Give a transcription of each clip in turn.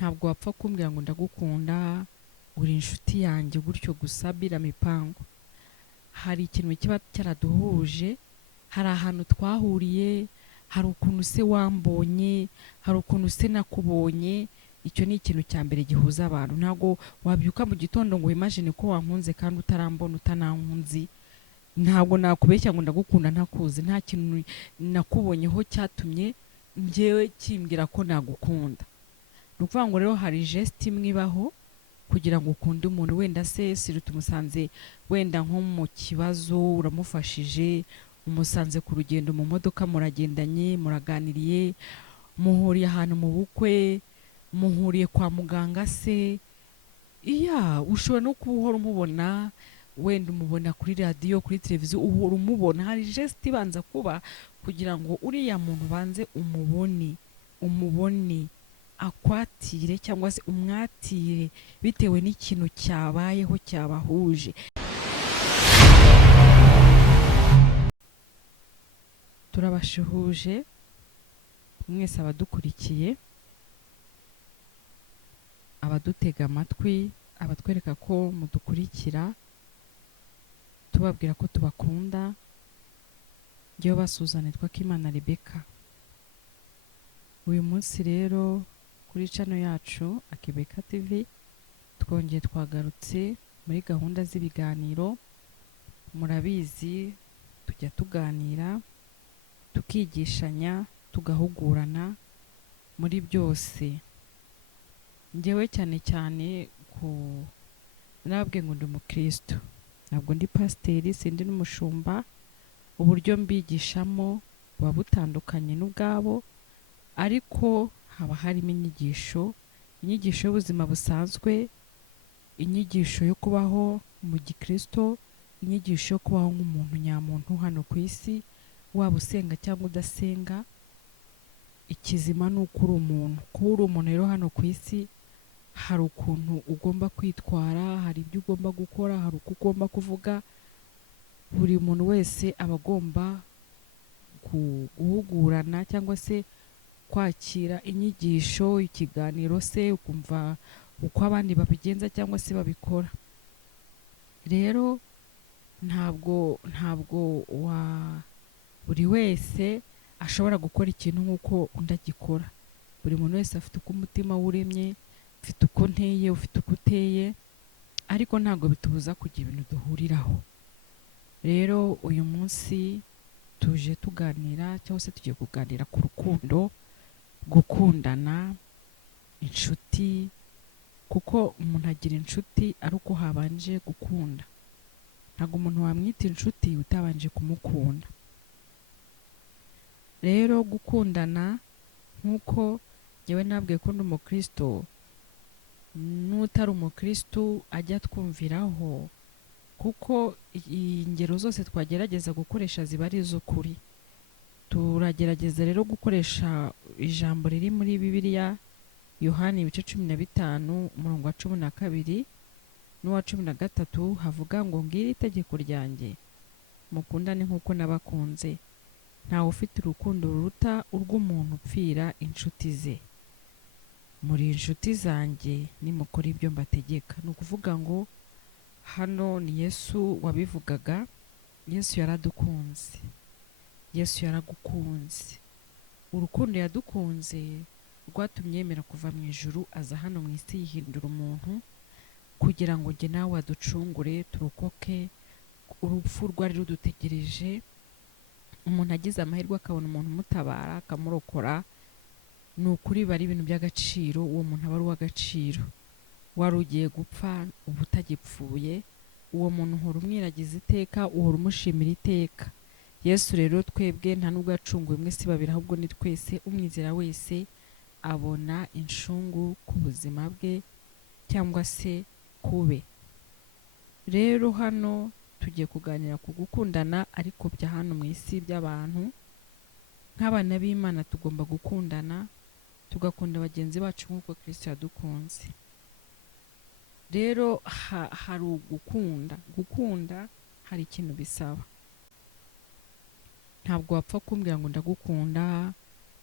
ntabwo wapfa kumbwira ngo ndagukunda uri inshuti yanjye gutyo gusa bira mipango. Hari ikintu kiba cyaraduhuje, hari ahantu twahuriye, hari ukuntu se wambonye, hari ukuntu se nakubonye. Icyo ni ikintu cya mbere gihuza abantu. Ntabwo wabyuka mu gitondo ngo imagine ko wankunze kandi utarambona utanankunzi. Ntabwo nakubeshya ngo ndagukunda ntakuzi. Nta kintu nakubonyeho cyatumye njyewe kimbwira ko nagukunda. Ni ukuvuga ngo rero hari geste imwe ibaho kugira ngo ukunde umuntu. Wenda se siruta umusanze wenda nko mu kibazo uramufashije, umusanze ku rugendo mu modoka muragendanye muraganiriye, muhuriye ahantu mu bukwe, muhuriye kwa muganga se, ushobora no kuba uhora umubona, wenda umubona kuri radiyo kuri televiziyo uhora umubona. Hari geste ibanza kuba kugira ngo uriya muntu banze umubone akwatire cyangwa se umwatire bitewe n'ikintu cyabayeho cyabahuje. Turabashuhuje mwese abadukurikiye, abadutega amatwi, abatwereka ko mudukurikira, tubabwira ko tubakunda. Njyewe basuzana nitwa Kimana Rebecca. Uyu munsi rero kuri channel yacu Akibeka TV twongeye twagarutse muri gahunda z'ibiganiro. Murabizi tujya tuganira, tukigishanya, tugahugurana muri byose. Njyewe cyane cyane nabwe ngo ndi umukristo, ntabwo ndi pasiteri, sindi n'umushumba. Uburyo mbigishamo buba butandukanye n'ubwabo, ariko haba harimo inyigisho y'ubuzima busanzwe, inyigisho yo kubaho mu gikristo, inyigisho yo kubaho nk'umuntu nyamuntu hano ku isi, waba usenga cyangwa udasenga. Ikizima ni uko uri umuntu. Kuba uri umuntu rero hano ku isi hari ukuntu ugomba kwitwara, hari ibyo ugomba gukora, hari uko ugomba kuvuga. Buri muntu wese aba agomba guhugurana cyangwa se kwakira inyigisho, ikiganiro se, ukumva uko abandi babigenza cyangwa se babikora. Rero ntabwo buri wese ashobora gukora ikintu nk'uko undi agikora. Buri muntu wese afite uko umutima wuremye, ufite uko nteye, ufite uko uteye, ariko ntabwo bitubuza kugira ibintu duhuriraho. Rero uyu munsi tuje tuganira cyangwa se tugiye kuganira ku rukundo, gukundana, inshuti, kuko umuntu agira inshuti ari uko habanje gukunda. Ntabwo umuntu wamwita inshuti utabanje kumukunda. Rero gukundana nk'uko njyewe nabwiye ko ndi umukristo, n'utari umukristo ajya twumviraho, kuko ingero zose twagerageza gukoresha ziba ari iz'ukuri. Turagerageza rero gukoresha ijambo riri muri Bibiliya, Yohani ibice 15 umurongo wa 12 n'uwa 13, havuga ngo ngiri itegeko ryanjye, mukundane nk'uko nabakunze. Ntawe ufite urukundo ruruta urw'umuntu upfira inshuti ze. Muri inshuti zanjye nimukora ibyo mbategeka. Ni ukuvuga ngo hano ni Yesu wabivugaga. Yesu yaradukunze, Yesu yaragukunze. Urukundo yadukunze rwatumye yemera kuva mu ijuru aza hano mu isi yihindura umuntu, kugira ngo njye nawe aducungure turokoke urupfu rwari rudutegereje. Umuntu agize amahirwe akabona umuntu umutabara akamurokora, ni ukuri bari ibintu by'agaciro. Uwo muntu aba ari uw'agaciro. Wari ugiye gupfa uba utagipfuye, uwo muntu uhora umwiragiza iteka, uhora umushimira iteka. Yesu rero twebwe nta nubwo yacunguye umwe si babiri, ahubwo ni twese. Umwizera wese abona inshungu ku buzima bwe cyangwa se kube. Rero hano tugiye kuganira ku gukundana, ariko bya hano mu isi by'abantu. Nk'abana b'Imana tugomba gukundana, tugakunda bagenzi bacu nk'uko Kristo yadukunze. Rero hari gukunda hari ikintu bisaba. Ntabwo wapfa kumbwira ngo ndagukunda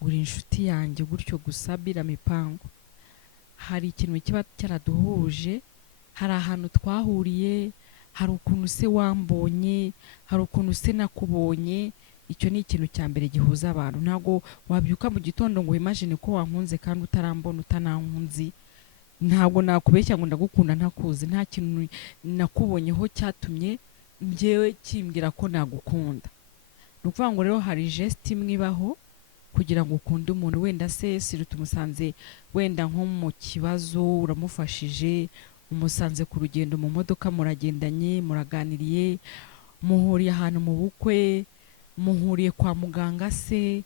uri inshuti yanjye gutyo gusa bira mipango. hari ikintu kiba cyaraduhuje, hari ahantu twahuriye, hari ukuntu se wambonye, hari ukuntu se nakubonye. Icyo ni ikintu cya mbere gihuza abantu. Ntabwo wabyuka mu gitondo ngo wimagine ko wankunze kandi utarambona, utanankunzi. Ntabwo nakubeshya ngo ndagukunda ntakuzi. Nta kintu nakubonyeho cyatumye njyewe kimbwira ko nagukunda. Ni ukuvuga ngo rero hari geste imwe ibaho kugira ngo ukunde umuntu. Wenda se tumusanze wenda nko mu kibazo, uramufashije, umusanze ku rugendo mu modoka, muragendanye, muraganiriye, muhuriye ahantu mu bukwe, muhuriye kwa muganga se,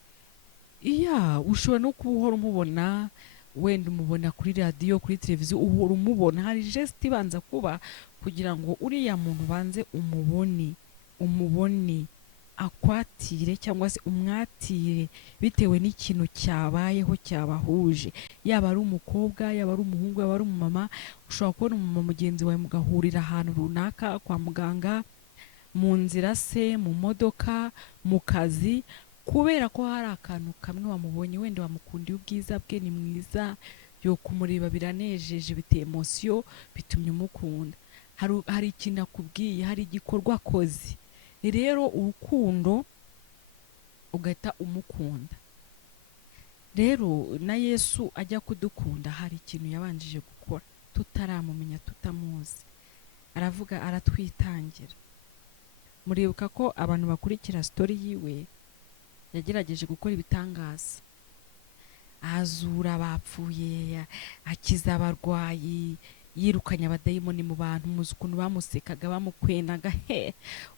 ushobora no kuba uhora umubona, wenda umubona kuri radiyo, kuri televiziyo, uhora umubona. Hari geste ibanza kuba kugira ngo uriya muntu ubanze umubone akwatire cyangwa se umwatire bitewe n'ikintu cyabayeho cyabahuje. Yaba ari umukobwa, yaba ari umuhungu, yaba ari umumama. Ushobora kubona umumama mugenzi wawe mugahurira ahantu runaka, kwa muganga, mu nzira se, mu modoka, mu kazi, kubera ko hari akantu kamwe wamubonye, wenda wamukundiye ubwiza bwe, ni mwiza, yo kumureba biranejeje, biteye emosiyo, bitumye umukunda. Hari ikintu akubwiye, hari igikorwa akoze, rero urukundo ugahita umukunda. Rero na Yesu ajya kudukunda hari ikintu yabanjije gukora tutaramumenya, tutamuzi. Aravuga, aratwitangira. Muribuka ko abantu bakurikira story yiwe yagerageje gukora ibitangaza, azura abapfuye, akiza abarwayi, yirukanye abadayimoni mu bantu. Muzi ukuntu bamusekaga, bamukwenaga,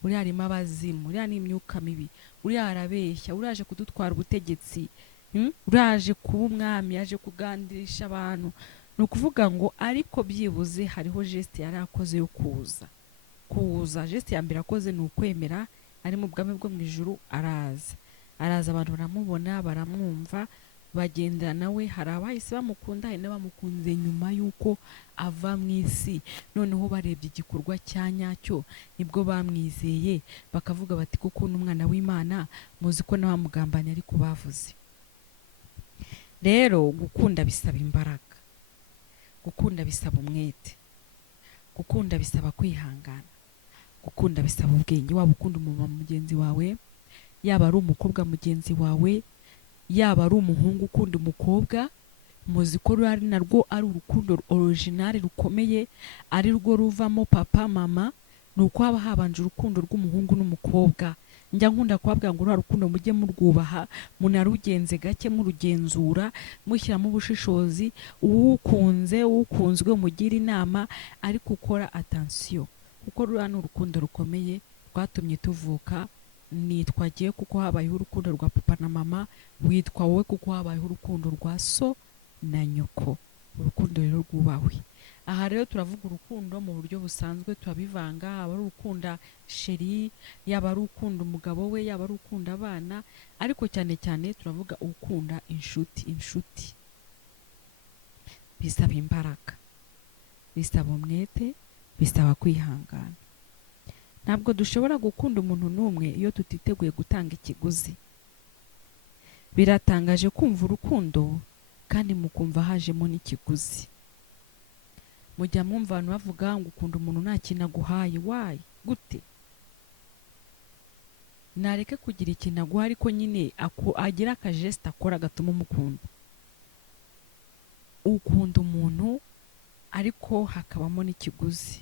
uriya harimo abazimu, uriya ni imyuka mibi, uriya arabeshya, uriya aje kudutwara ubutegetsi, uriya aje kuba umwami, yaje kugandirisha abantu. Ni ukuvuga ngo ariko byibuze hariho geste yari akoze yo kuza. Geste ya mbere akoze ni ukwemera, ari mu bwami bwo mu ijuru, araza abantu baramubona, baramwumva, bagendera nawe. Hari abahise bamukunda, hari n'abamukunze nyuma y'uko ava mu isi. Noneho barebye igikorwa cya nyacyo nibwo bamwizeye, bakavuga bati kuko n'umwana w'Imana. Muzi ko n'abamugambanye ariko bavuze. Rero gukunda bisaba imbaraga, gukunda bisaba umwete, gukunda bisaba kwihangana, gukunda bisaba ubwenge. Waba ukunda umumama mugenzi wawe, yaba ari umukobwa mugenzi wawe, yaba ari umuhungu ukunda umukobwa, muzi ko ari narwo ari urukundo original rukomeye, ari rwo ruvamo papa mama. Ni uko haba habanje urukundo rw'umuhungu n'umukobwa. Njya nkunda kubabwira ngo uriya rukundo mujye murwubaha, munarugenze gake, murugenzura, mushyiramo ubushishozi. Uwukunze, uwukunzwe mugira inama, ariko ukora attention, kuko ruriya ni urukundo rukomeye rwatumye tuvuka. Nitwa giye kuko habayeho urukundo rwa papa na mama, witwa wowe kuko habayeho urukundo rwa so na nyoko. Urukundo rero rwubahwe. Aha rero turavuga urukundo mu buryo busanzwe, turabivanga. Aba ari urukunda sheri, yaba ari ukunda umugabo we, yaba ari ukunda abana, ariko cyane cyane turavuga ukunda inshuti. Bisaba imbaraga, bisaba umwete, bisaba kwihangana. Ntabwo dushobora gukunda umuntu n'umwe iyo tutiteguye gutanga ikiguzi. Biratangaje kumva urukundo kandi mukumva hajemo n'ikiguzi. Mujya mwumva abantu bavuga ngo ukunda umuntu nta kintu aguhaye. Why? Gute? Nareke kugira ikintu aguha, ariko nyine agira akageste akora gatuma umukunda. Ukunda umuntu ariko hakabamo n'ikiguzi.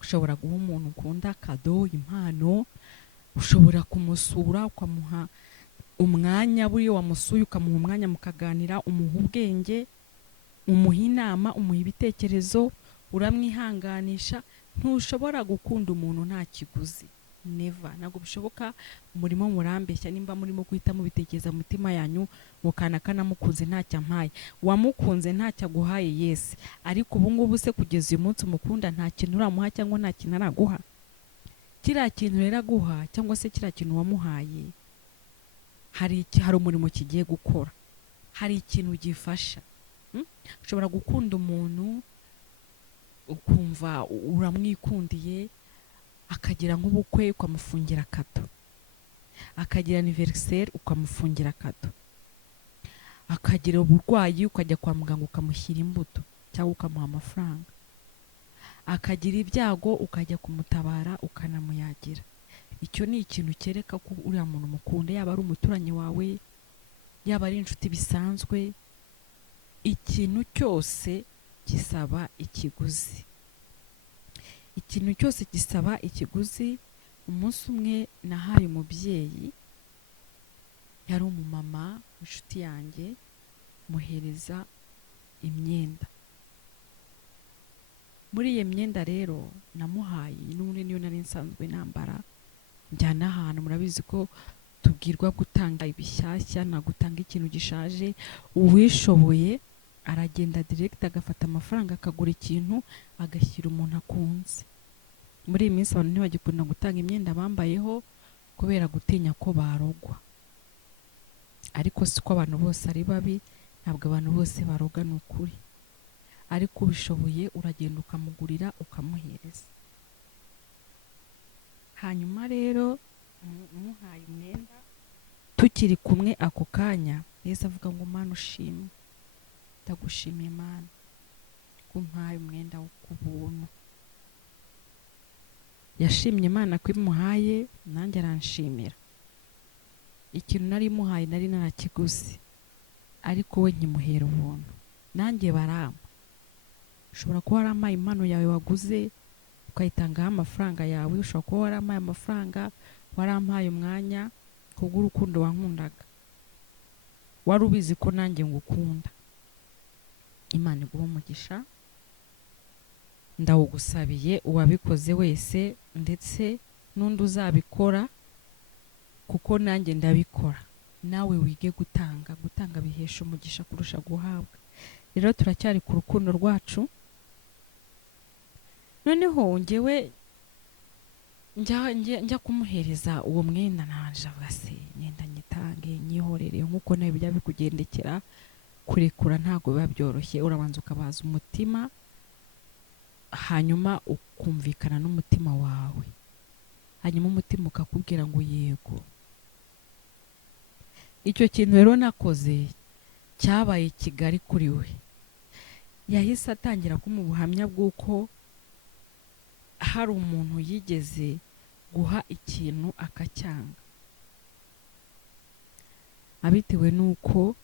Ushobora guha umuntu ukunda kado, impano. Ushobora kumusura ukamuha umwanya, buriya wamusuye ukamuha umwanya mukaganira, umuha ubwenge, umuha inama, umuha ibitekerezo, uramwihanganisha. Ntushobora gukunda umuntu nta kiguzi. Never. Ntabwo bishoboka. Murimo murambeshya nimba murimo guhita mubitekereza mu mutima yanyu mukana kanamukunze ntacyo ampaye. Wamukunze ntacyo aguhaye, yes, ariko ubu ngubu se kugeza uyu munsi umukunda nta kintu uramuha cyangwa nta kintu araguha. Kiriya kintu rero aguha cyangwa se kiriya kintu wamuhaye, hari umurimo kigiye gukora, hari ikintu gifasha. Ushobora gukunda umuntu ukumva uramwikundiye, akagira nk'ubukwe ukamufungira kado, akagira anniversaire ukamufungira kado, akagira uburwayi ukajya kwa muganga ukamushyira imbuto cyangwa ukamuha amafaranga, akagira ibyago ukajya kumutabara ukanamuyagira. Icyo ni ikintu cyereka ko uriya muntu mukunda, yaba ari umuturanyi wawe, yaba ari inshuti bisanzwe. Ikintu cyose gisaba ikiguzi, ikintu cyose gisaba ikiguzi. Umunsi umwe nahaye umubyeyi, yari umumama inshuti yanjye, muhereza imyenda. Muri iyo myenda rero namuhaye, n'ubundi niyo nari nsanzwe nambara njyana ahantu. Murabizi ko tubwirwa gutanga ibishyashya, nta gutanga ikintu gishaje. Uwishoboye aragenda direct agafata amafaranga akagura ikintu agashyira umuntu akunze. Muri iyi minsi abantu ntibagikunda gutanga imyenda bambayeho kubera gutinya ko barogwa, ariko siko abantu bose ari babi, ntabwo abantu bose baroga, ni ukuri. Ariko ubishoboye uragenda ukamugurira ukamuhereza. Hanyuma rero muhaye umwenda, tukiri kumwe ako kanya Yesu avuga ngo Mana ushimwe. Ndagushimiye Mana ko umpaye umwenda wo ku buntu. Yashimye Imana ko imuhaye, nanjye aranshimira. Ikintu nari muhaye nari narakiguze, ariko we nkimuhera ubuntu, nanjye barampa. Ushobora kuba warampaye impano yawe waguze ukayitangaho amafaranga yawe, ushobora kuba warampaye amafaranga, warampaye umwanya kubw'urukundo wankundaga, wari ubizi ko nanjye ngukunda. Imana iguhe umugisha. Ndawugusabiye uwabikoze wese, ndetse n'undi uzabikora, kuko nanjye ndabikora. Nawe wige gutanga, gutanga bihesha umugisha kurusha guhabwa. Rero turacyari ku rukundo rwacu. Noneho njyewe njya kumuhereza uwo mwenda, naje avuga se nyenda nyitange nyihorere, nkuko nawe bijya bikugendekera. Kurekura ntago biba byoroshye, urabanza ukabaza umutima, hanyuma ukumvikana n'umutima wawe, hanyuma umutima ukakubwira ngo yego. Icyo kintu rero nakoze cyabaye Kigali kuri we. Yahise atangira kumuha ubuhamya bw'uko hari umuntu yigeze guha ikintu akacyanga, abitewe n'uko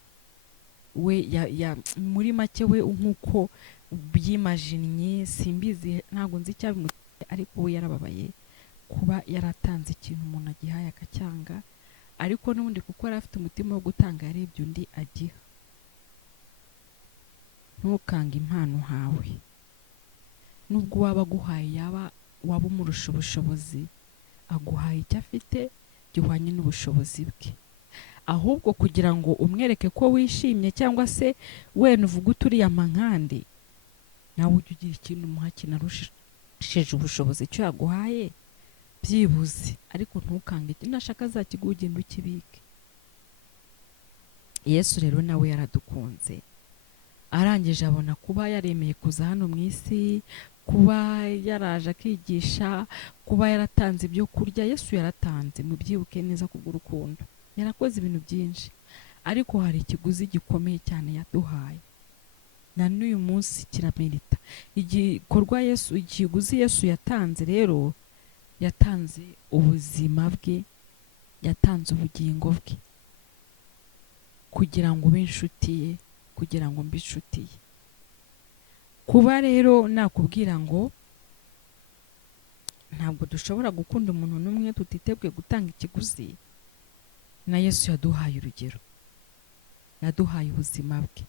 we muri make we nk'uko byimajinye, simbizi, ntabwo nzi icyabimuteye, ariko we yarababaye kuba yaratanze ikintu umuntu agihaye akacyanga. Ariko n'ubundi kuko yari afite umutima wo gutanga, yarebye undi agiha. Ntukange impano hawe, nubwo waba aguhaye waba umurusha ubushobozi, aguhaye icyo afite gihwanye n'ubushobozi bwe. Ahubwo kugira ngo umwereke ko wishimye, cyangwa se wenda uvuga uturiye amankandi, nawe ujye ugira ikintu umuha kinarushije ubushobozi icyo yaguhaye byibuze. Ariko ntukange, nashaka azakiguha ugenda ukibike. Yesu rero nawe yaradukunze, arangije abona kuba yaremeye kuza hano mu isi, kuba yaraje akigisha, kuba yaratanze ibyo kurya. Yesu yaratanze, mubyibuke neza kubw'urukundo, yarakoze ibintu byinshi, ariko hari ikiguzi gikomeye cyane yaduhaye, na n'uyu munsi kiramerita igikorwa Yesu. Ikiguzi Yesu yatanze rero, yatanze ubuzima bwe, yatanze ubugingo bwe, kugira ngo ube inshuti ye, kugira ngo mbe inshuti ye. Kuba rero nakubwira ngo ntabwo dushobora gukunda umuntu n'umwe tutiteguye gutanga ikiguzi, na Yesu yaduhaye urugero, yaduhaye ubuzima bwe,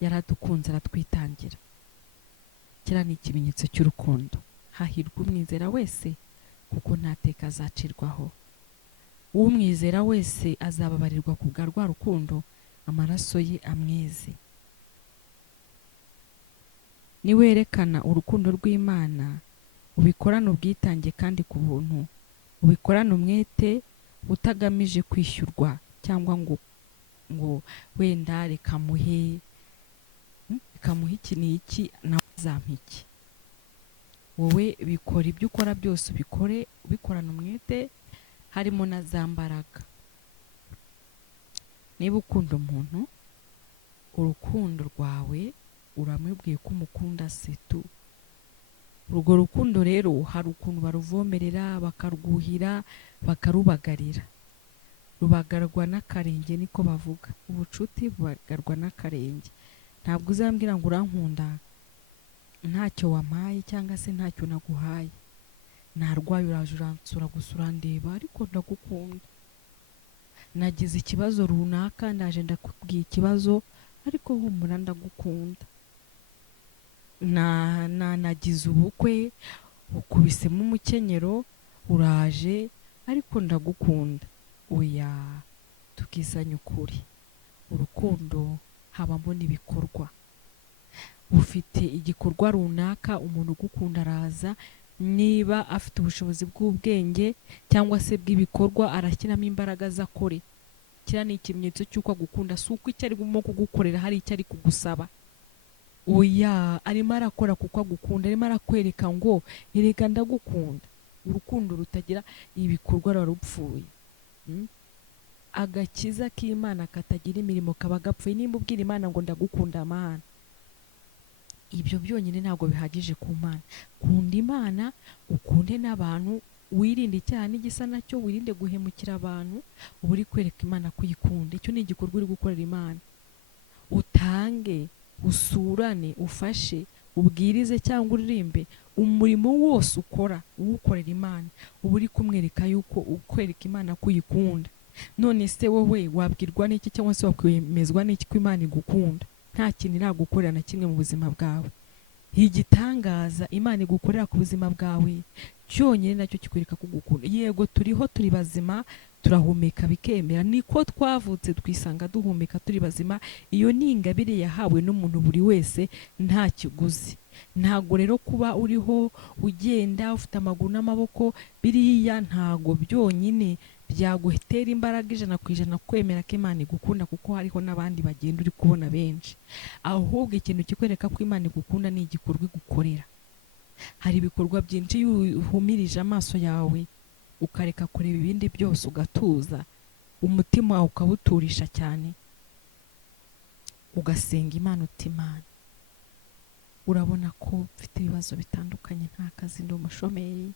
yaradukunze aratwitangira. Kira ni ikimenyetso cy'urukundo. Hahirwa umwizera wese, kuko nta teka azacirwaho. Umwizera wese azababarirwa ku bwa rwa rukundo, amaraso ye amweze. Niwerekana urukundo rw'Imana, ubikorane ubwitange kandi ku buntu, ubikorane umwete, utagamije kwishyurwa cyangwa ngo wenda reka muhe iki n'iki nawe azampa iki. Wowe bikora ibyo ukora byose, ubikore ubikorana umwete, harimo na za mbaraga. Niba ukunda umuntu, urukundo rwawe uramubwiye ko umukunda setu. Urwo rukundo rero hari ukuntu baruvomerera, bakarwuhira, bakarubagarira. Rubagarwa n'akarenge niko bavuga. Ubucuti bubagarwa n'akarenge. Ntabwo uzambwira ngo urankunda ntacyo wampaye cyangwa se ntacyo naguhaye. Narwaye uraje uransura gusa urandeba ariko ndagukunda. Nagize ikibazo runaka ndaje ndakubwiye ikibazo ariko humura ndagukunda. Nagize ubukwe ukubisemo umukenyero uraje ariko ndagukunda. Oya, tukizanye ukuri. Urukundo habamo n'ibikorwa. Ufite igikorwa runaka umuntu ugukunda araza, niba afite ubushobozi bw'ubwenge cyangwa se bw'ibikorwa arashyiramo imbaraga zakore. Kira ni ikimenyetso cy'uko agukunda, si uko icyo arimo kugukorera hari icyo ari kugusaba. Oya, arimo arakora kuko agukunda, arimo arakwereka ngo erega ndagukunda. Urukundo rutagira ibikorwa rwarupfuye. Agakiza k'Imana katagira imirimo kaba gapfuye. Nimba ubwira Imana ngo ndagukunda Mana, ibyo byonyine ntabwo bihagije ku Mana. Kunda Imana, ukunde n'abantu, wirinde icyaha n'igisa nacyo, wirinde guhemukira abantu, uba uri kwereka Imana ko uyikunda. Icyo ni igikorwa uri gukorera Imana. Utange, usurane, ufashe, ubwirize cyangwa uririmbe, umurimo wose ukora uwukorera Imana, uba uri kumwereka yuko ukwereka Imana ko uyikunda. None se wowe wabwirwa n'iki cyangwa se wakwemezwa n'iki ko Imana igukunda? Nta kintu iragukorera na kimwe mu buzima bwawe. Igitangaza Imana igukorera ku buzima bwawe cyonyine nacyo kikwereka ko ugukunda. Yego turiho turi bazima, turahumeka bikemera, niko twavutse twisanga duhumeka turi bazima. Iyo ni ingabire yahawe n'umuntu buri wese nta kiguzi. Ntago rero kuba uriho ugenda ufite amaguru n'amaboko biriya ntago byonyine byagutera imbaraga 100% kwemera ko Imana igukunda, kuko hariho n'abandi bagenda uri kubona benshi. Ahubwo ikintu kikwereka ko Imana igukunda ni igikorwa igukorera. Hari ibikorwa byinshi uhumirije amaso yawe ukareka kureba ibindi byose ugatuza, umutima wawe ukawuturisha cyane, ugasenga Imana uti Imana, urabona ko mfite ibibazo bitandukanye, nta kazi, ndi umushomeri,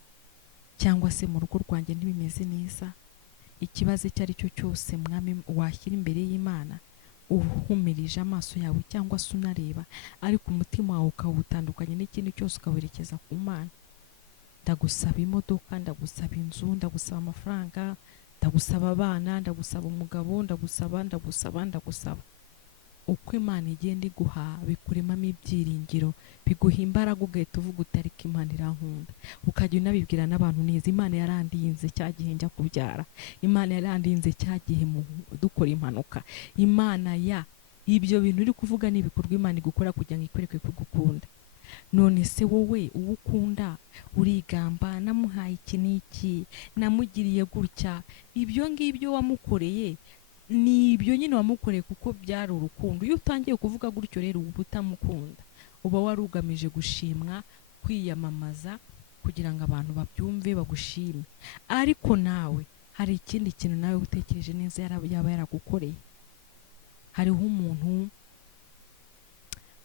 cyangwa se mu rugo rwanjye ntibimeze neza. Ikibazo icyo ari cyo cyose Mwami washyira imbere y'Imana uhumirije amaso yawe cyangwa se unareba, ariko umutima wawe ukawutandukanye n'ikindi cyose ukawerekeza ku Mana. Ndagusaba imodoka, ndagusaba inzu, ndagusaba amafaranga, ndagusaba abana, ndagusaba umugabo, ndagusaba. Uko Imana igenda iguha bikuremamo ibyiringiro, biguha imbaraga, ugahita uvuga utari ko Imana irankunda. Ukajya unabibwira n'abantu neza, Imana yarandinze cya gihe njya kubyara, Imana yarandinze cya gihe dukora impanuka, Imana ya ibyo bintu uri kuvuga ni ibikorwa Imana igukora kugira ngo ikwereke ko igukunda. None se wowe uwo ukunda urigamba, namuhaye iki n'iki, namugiriye gutya, ibyo ngibyo wamukoreye ni ibyo nyine wamukoreye kuko byari urukundo. Iyo utangiye kuvuga gutyo rero uba utamukunda, uba warugamije gushimwa, kwiyamamaza kugira ngo abantu babyumve bagushime. Ariko nawe hari ikindi kintu nawe utekereje neza yaba yaragukoreye. Hariho umuntu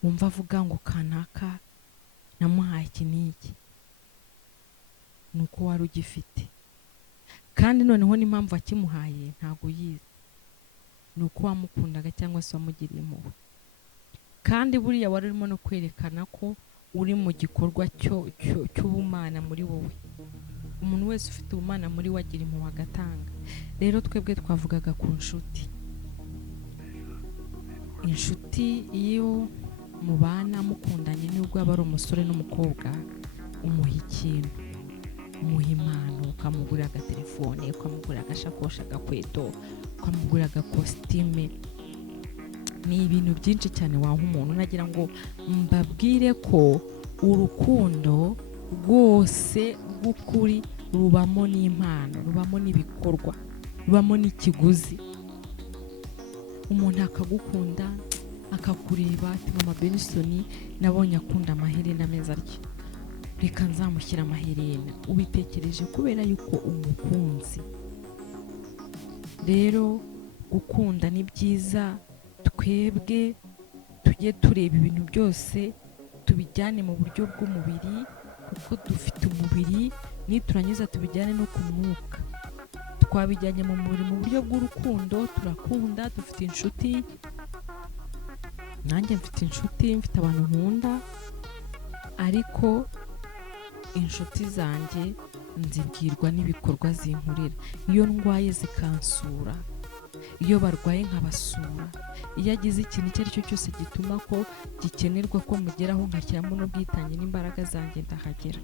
wumva avuga ngo kanaka namuhaye iki n'iki, nuko wari ugifite, kandi noneho n'impamvu akimuhaye ntago yize, nuko wamukundaga cyangwa se wamugiriye impuhwe. Kandi buriya wari urimo no kwerekana ko uri mu gikorwa cy'ubumana muri wowe. Umuntu wese ufite ubumana muri we agira impuhwe agatanga. Rero twebwe twavugaga ku nshuti. Inshuti iyo mubana mukundanye, nubwo aba ari umusore n'umukobwa, umuha ikintu, umuha impano, ukamugurira agatelefone, ukamugurira agashakoshi, agakweto, ukamugurira agakositime. Ni ibintu byinshi cyane waha umuntu. Nagira ngo mbabwire ko urukundo rwose rw'ukuri rubamo n'impano, rubamo n'ibikorwa, rubamo n'ikiguzi. Umuntu akagukunda akakureba ati Mama Benson nabonye akunda amaherena meza atya, reka nzamushyira amaherena. Ubitekereje kubera yuko umukunzi. Rero gukunda ni byiza. Twebwe tujye tureba ibintu byose tubijyane mu buryo bw'umubiri, kuko dufite umubiri, niturangiza tubijyane no ku mwuka. Twabijyanye mu mubiri mu buryo bw'urukundo, turakunda, dufite inshuti, nanjye mfite inshuti, mfite abantu nkunda, ariko inshuti zanjye nzibwirwa n'ibikorwa zinkorera. Iyo ndwaye zikansura, iyo barwaye nkabasura, iyo agize ikintu icyo ari cyo cyose gituma ko gikenerwa ko mugeraho, nkashyiramo n'ubwitange n'imbaraga zanjye ndahagera.